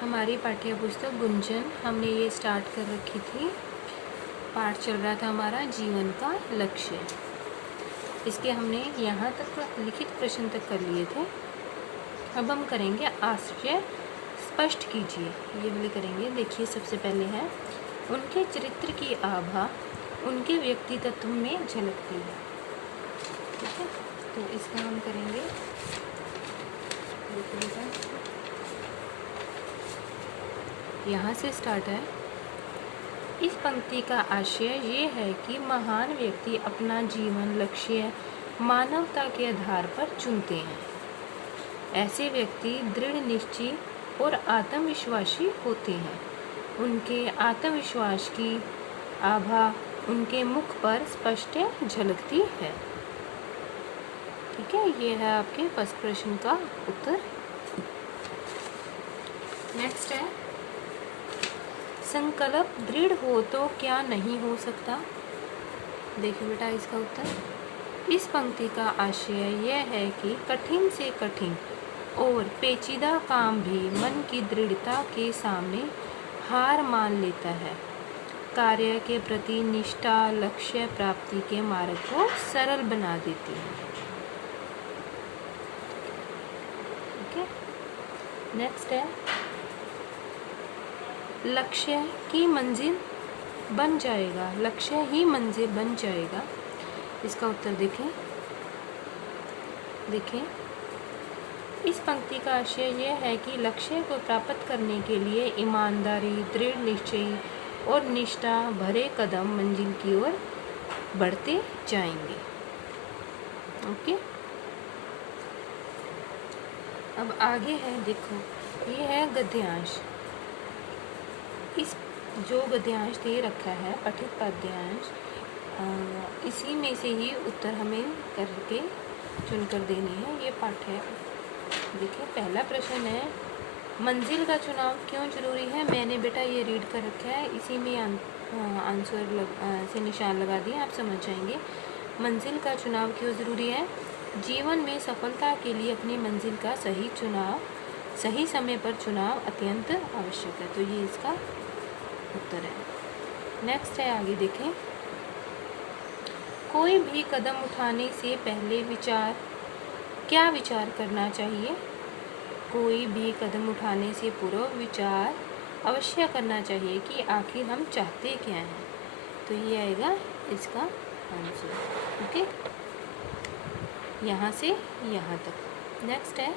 हमारी पाठ्य पुस्तक गुंजन हमने ये स्टार्ट कर रखी थी। पाठ चल रहा था हमारा जीवन का लक्ष्य। इसके हमने यहाँ तक लिखित प्रश्न तक कर लिए थे। अब हम करेंगे आशय स्पष्ट कीजिए, ये वाले करेंगे। देखिए, सबसे पहले है उनके चरित्र की आभा उनके व्यक्तित्व में झलकती है। ठीक है, तो इसका हम करेंगे। यहाँ से स्टार्ट है। इस पंक्ति का आशय ये है कि महान व्यक्ति अपना जीवन लक्ष्य मानवता के आधार पर चुनते हैं। ऐसे व्यक्ति दृढ़ निश्चय और आत्मविश्वासी होते हैं। उनके आत्मविश्वास की आभा उनके मुख पर स्पष्ट झलकती है। ठीक है, ये है आपके फर्स्ट प्रश्न का उत्तर। नेक्स्ट है, संकल्प दृढ़ हो तो क्या नहीं हो सकता। देखिए बेटा, इसका उत्तर। इस पंक्ति का आशय यह है कि कठिन से कठिन और पेचीदा काम भी मन की दृढ़ता के सामने हार मान लेता है। कार्य के प्रति निष्ठा लक्ष्य प्राप्ति के मार्ग को सरल बना देती है। ओके, नेक्स्ट है, लक्ष्य की मंजिल बन जाएगा। लक्ष्य ही मंजिल बन जाएगा। इसका उत्तर देखें। इस पंक्ति का आशय यह है कि लक्ष्य को प्राप्त करने के लिए ईमानदारी दृढ़ निश्चय और निष्ठा भरे कदम मंजिल की ओर बढ़ते जाएंगे। ओके, अब आगे है, देखो, ये है गद्यांश। इस जो गद्यांश दे रखा है पठित पद्यांश, इसी में से ही उत्तर हमें करके चुनकर देनी है। ये पाठ है। देखिए, पहला प्रश्न है, मंजिल का चुनाव क्यों जरूरी है। मैंने बेटा ये रीड कर रखा है, इसी में आंसर से निशान लगा दिए, आप समझ जाएंगे। मंजिल का चुनाव क्यों ज़रूरी है। जीवन में सफलता के लिए अपनी मंजिल का सही चुनाव सही समय पर चुनाव अत्यंत आवश्यक है। तो ये इसका उत्तर है। नेक्स्ट है, आगे देखें। कोई भी कदम उठाने से पहले क्या विचार करना चाहिए। कोई भी कदम उठाने से पूर्व विचार अवश्य करना चाहिए कि आखिर हम चाहते क्या हैं। तो ये आएगा इसका आंसर। ओके, यहाँ से यहाँ तक। नेक्स्ट है,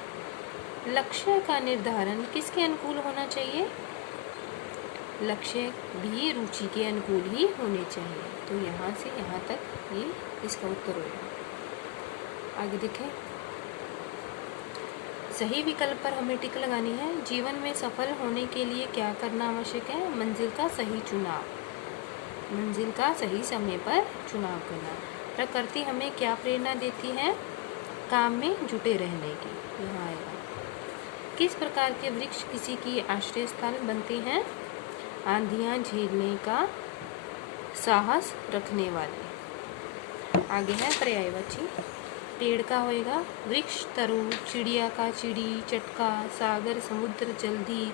लक्ष्य का निर्धारण किसके अनुकूल होना चाहिए। लक्ष्य भी रुचि के अनुकूल ही होने चाहिए। तो यहाँ से यहाँ तक ये इसका उत्तर होगा। आगे देखें, सही विकल्प पर हमें टिक लगानी है। जीवन में सफल होने के लिए क्या करना आवश्यक है। मंजिल का सही चुनाव, मंजिल का सही समय पर चुनाव करना। प्रकृति हमें क्या प्रेरणा देती है। काम में जुटे रहने की। यहाँ आएगा। किस प्रकार के वृक्ष किसी की आश्रय स्थल बनते हैं। आंधियाँ झेलने का साहस रखने वाले। आगे है पर्यायवाची। पेड़ का होएगा वृक्ष तरु, चिड़िया का चिड़ी, चटका, सागर समुद्र, जल्दी,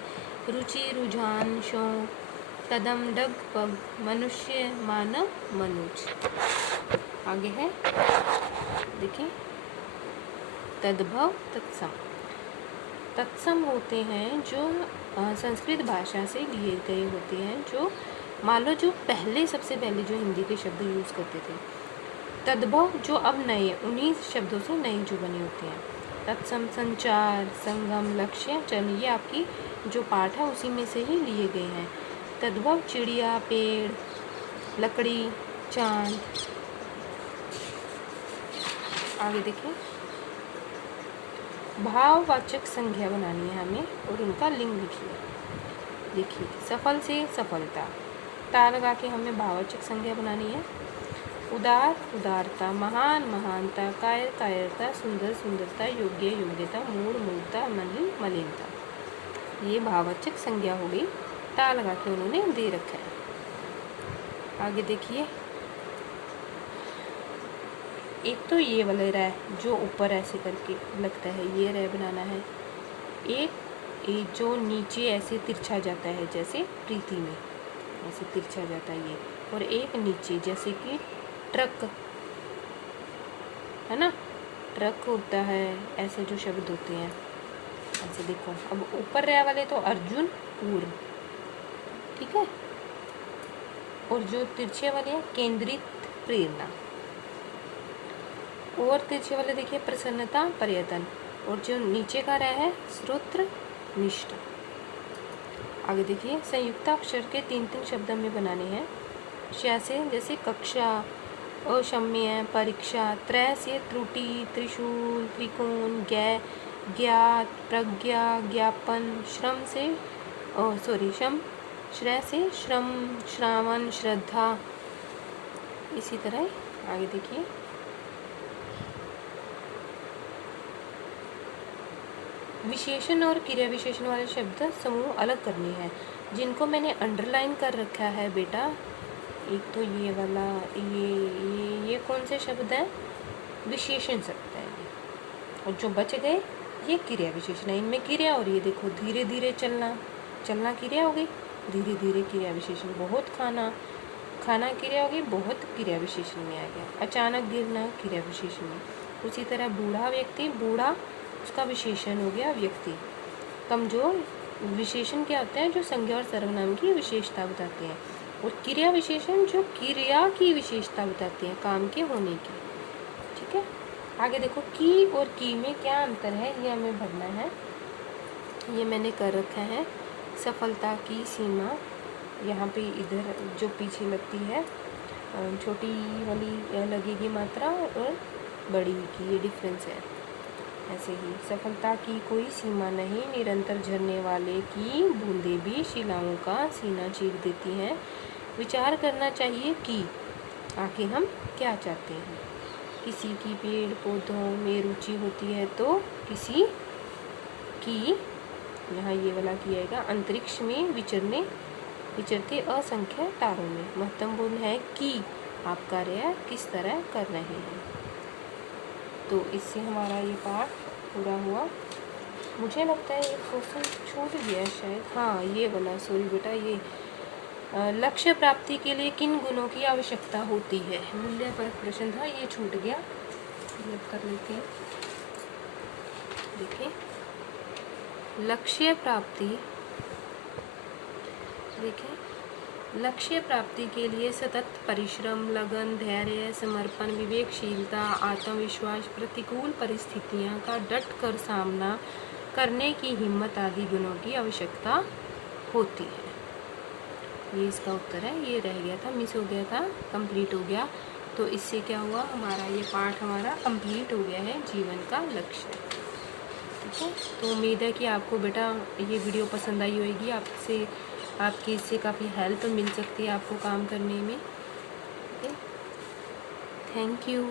रुचि रुझान, शौक, कदम डग पग, मनुष्य मानव मनुज। आगे है, देखिए, तद्भव तत्सम। तत्सम होते हैं जो संस्कृत भाषा से लिए गए होते हैं, जो मान लो जो सबसे पहले जो हिंदी के शब्द यूज़ करते थे। तद्भव जो अब नए, उन्हीं शब्दों से नए जो बने होते हैं। तत्सम संचार, संगम, लक्ष्य, चल, ये आपकी जो पाठ है उसी में से ही लिए गए हैं। तद्भव चिड़िया, पेड़, लकड़ी, चांद। आगे देखिए, भाववाचक संज्ञा बनानी है हमें और उनका लिंग लिखिए। देखिए, सफल से सफलता, ता लगा के हमें भाववाचक संज्ञा बनानी है। उदार उदारता, महान महानता, कायर कायरता, सुंदर सुंदरता, योग्य योग्यता, मूढ़ मूढ़ता, मलिन मलिनता। ये भाववाचक संज्ञा हो गई, ता लगा के उन्होंने दे रखा है। आगे देखिए, एक तो ये वाला रह जो ऊपर ऐसे करके लगता है, ये रह बनाना है। एक ये जो नीचे ऐसे तिरछा जाता है, जैसे प्रीति में ऐसे तिरछा जाता है ये, और एक नीचे जैसे कि ट्रक है ना, ट्रक होता है, ऐसे जो शब्द होते हैं ऐसे। देखो अब ऊपर रहे वाले तो अर्जुन पूर्ण, ठीक है, और जो तिरछे वाले हैं केंद्रित प्रेरणा, और तिरछे वाले देखिए प्रसन्नता पर्यटन, और जो नीचे का रहा है श्रोत्र निष्ठ। आगे देखिए संयुक्ताक्षर के 3-3 शब्द हमें बनाने हैं। श से जैसे कक्षा, अक्षम्य परीक्षा, त्रय से त्रुटि, त्रिशूल, त्रिकोण, ज्ञात, प्रज्ञा, ज्ञापन, श्रम से श्रम, श्रय से श्रम, श्रावण, श्रद्धा। इसी तरह आगे देखिए विशेषण और क्रिया विशेषण वाले शब्द समूह अलग करने हैं, जिनको मैंने अंडरलाइन कर रखा है बेटा। एक तो ये वाला, ये कौन से शब्द हैं? विशेषण शब्द है ये, और जो बच गए ये क्रिया विशेषण है। इनमें क्रिया हो रही है, देखो धीरे धीरे चलना, चलना क्रिया हो गई, धीरे धीरे क्रिया विशेषण। बहुत खाना, खाना क्रिया हो गई, बहुत क्रिया विशेषण में आ गया। अचानक गिरना क्रिया विशेषण में। उसी तरह बूढ़ा व्यक्ति, बूढ़ा उसका विशेषण हो गया व्यक्ति। कमजोर विशेषण क्या होते हैं? जो संज्ञा और सर्वनाम की विशेषता बताते हैं, और क्रिया विशेषण जो क्रिया की विशेषता बताते हैं, काम के होने की। ठीक है, आगे देखो की और की में क्या अंतर है, ये हमें भरना है। ये मैंने कर रखा है। सफलता की सीमा, यहाँ पे इधर जो पीछे लगती है छोटी वाली लगेगी मात्रा, और बड़ी की ये डिफरेंस है। ऐसे ही सफलता की कोई सीमा नहीं, निरंतर झरने वाले की बूंदें भी शिलाओं का सीना चीर देती हैं। विचार करना चाहिए कि आखिर हम क्या चाहते हैं। किसी की पेड़ पौधों में रुचि होती है तो किसी की, यहाँ ये वाला किया जाएगा, अंतरिक्ष में विचरते असंख्य तारों में। महत्वपूर्ण है कि आप कार्य किस तरह कर रहे हैं। तो इससे हमारा ये पाठ पूरा हुआ। मुझे लगता है एक क्वेश्चन छूट गया शायद, हाँ ये वाला, सॉरी बेटा, ये लक्ष्य प्राप्ति के लिए किन गुणों की आवश्यकता होती है, मूल्य पर प्रश्न था, ये छूट गया, ये कर लेते हैं। देखिए लक्ष्य प्राप्ति, देखिए लक्ष्य प्राप्ति के लिए सतत परिश्रम, लगन, धैर्य, समर्पण, विवेकशीलता, आत्मविश्वास, प्रतिकूल परिस्थितियां का डट कर सामना करने की हिम्मत आदि गुणों की आवश्यकता होती है। ये इसका उत्तर है। ये रह गया था, मिस हो गया था, कंप्लीट हो गया। तो इससे क्या हुआ, हमारा ये पाठ हमारा कंप्लीट हो गया है, जीवन का लक्ष्य। ठीक है, तो उम्मीद है कि आपको बेटा ये वीडियो पसंद आई होगी, आपकी इससे काफ़ी हेल्प मिल सकती है आपको काम करने में। Thank you.